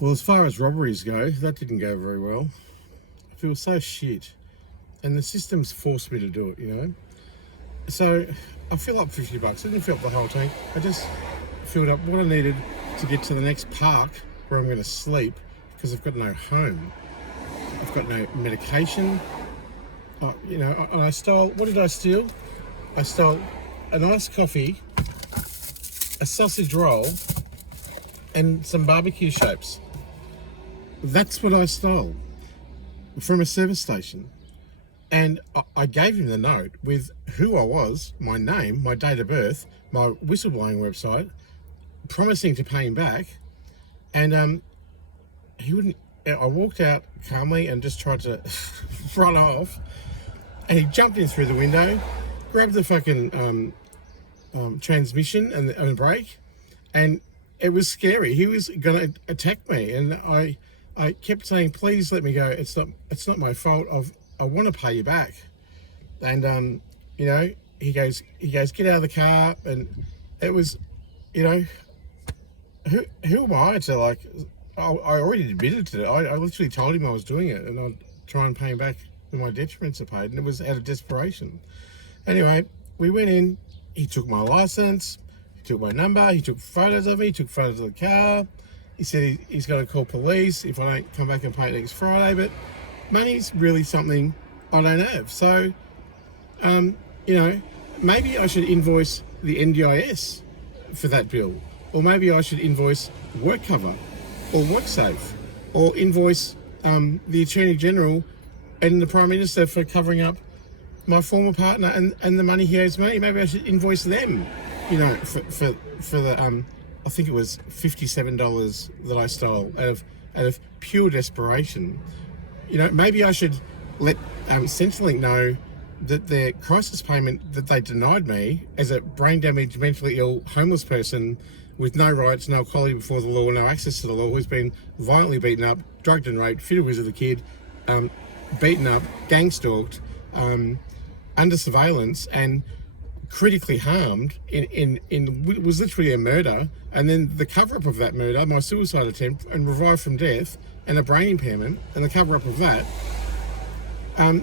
Well, as far as robberies go, that didn't go very well. I feel so shit. And the system's forced me to do it, you know? So I fill up $50. I didn't fill up the whole tank. I just filled up what I needed to get to the next park where I'm going to sleep because I've got no home. I've got no medication. And I stole, what did I steal? I stole an iced coffee, a sausage roll, and some barbecue shapes. That's what I stole from a service station. And I gave him the note with who I was, my name, my date of birth, my whistleblowing website, promising to pay him back. And he wouldn't. I walked out calmly and just tried to run off. And he jumped in through the window, grabbed the fucking transmission and the brake, and it was scary. He was going to attack me, and I kept saying, "Please let me go. It's not my fault. I want to pay you back." And he goes, "Get out of the car." And it was, who am I to like? I already admitted to it. I literally told him I was doing it, and I'd try and pay him back when my detriments are paid, and it was out of desperation. Anyway, we went in. He took my license. He took my number. He took photos of me. He took photos of the car. He said he's going to call police if I don't come back and pay it next Friday. But money's really something I don't have. So, maybe I should invoice the NDIS for that bill. Or maybe I should invoice WorkCover or WorkSafe, or invoice the Attorney General and the Prime Minister for covering up my former partner and the money he owes me. Maybe I should invoice them, for the I think it was $57 that I stole out of pure desperation. Maybe I should let Centrelink know that their crisis payment that they denied me as a brain damaged, mentally ill, homeless person with no rights, no equality before the law, no access to the law, who's been violently beaten up, drugged and raped, fiddled with as a kid, beaten up, gang stalked, under surveillance and critically harmed in it was literally a murder, and then the cover-up of that murder, my suicide attempt and revived from death and a brain impairment, and the cover-up of that, I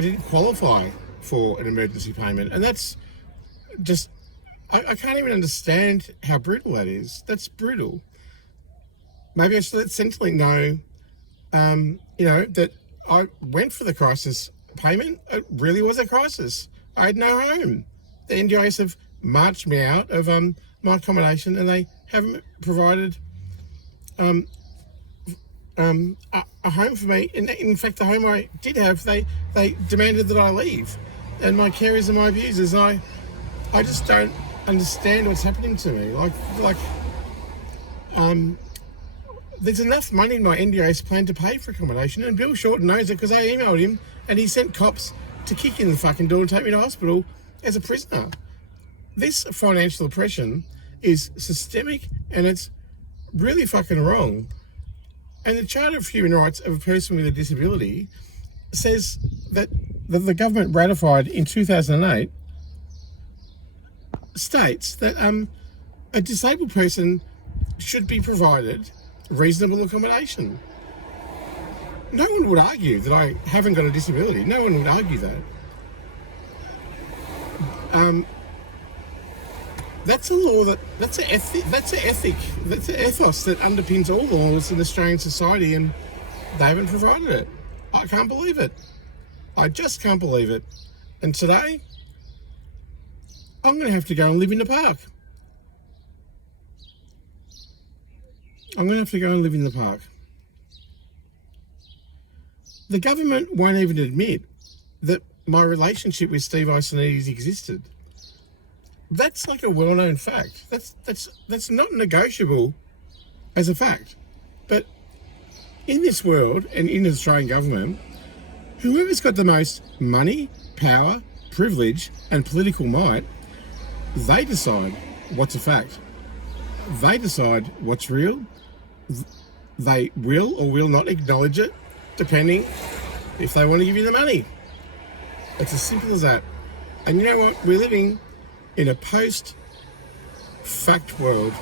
didn't qualify for an emergency payment. And that's just, I can't even understand how brutal that is. That's brutal. Maybe I should let Centrelink know, that I went for the crisis payment. It really was a crisis. I had no home. The NDIS have marched me out of my accommodation, and they haven't provided a home for me. In fact, the home I did have, they demanded that I leave, and my carers and my abusers. I just don't understand what's happening to me. There's enough money in my NDIS plan to pay for accommodation, and Bill Shorten knows it because I emailed him, and he sent cops to kick in the fucking door and take me to hospital as a prisoner. This financial oppression is systemic, and it's really fucking wrong. And the Charter of Human Rights of a Person with a Disability says that the government ratified in 2008 states that a disabled person should be provided reasonable accommodation. No one would argue that I haven't got a disability. No one would argue that. That's a law that's an ethos that underpins all laws in Australian society, and they haven't provided it. I can't believe it. I just can't believe it. And today, I'm going to have to go and live in the park. The government won't even admit that my relationship with Steve Icenides existed. That's like a well-known fact. That's not negotiable as a fact. But in this world and in the Australian government, whoever's got the most money, power, privilege, and political might, they decide what's a fact. They decide what's real. They will or will not acknowledge it, depending if they want to give you the money. It's as simple as that. And you know what? We're living in a post-fact world.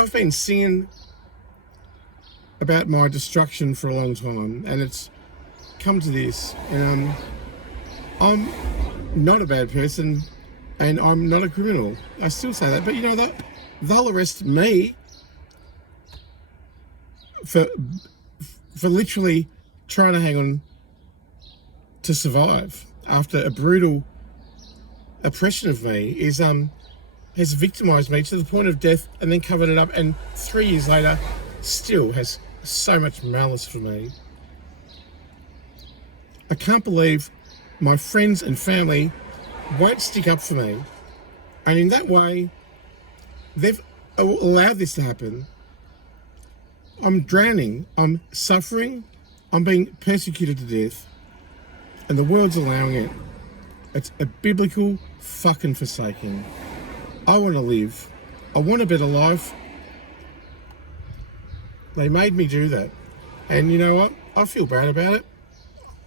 I've been singing about my destruction for a long time, and it's come to this. And I'm not a bad person, and I'm not a criminal. I still say that, but you know that they'll arrest me for literally trying to hang on to survive after a brutal oppression of me has victimised me to the point of death, and then covered it up, and 3 years later still has so much malice for me. I can't believe my friends and family won't stick up for me, and in that way they've allowed this to happen. I'm drowning, I'm suffering, I'm being persecuted to death, and the world's allowing it. It's a biblical fucking forsaking. I want to live. I want a better life. They made me do that. And you know what? I feel bad about it.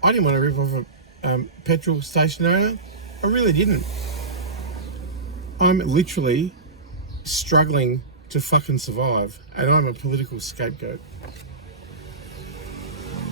I didn't want to rip off a petrol station owner. I really didn't. I'm literally struggling to fucking survive, and I'm a political scapegoat.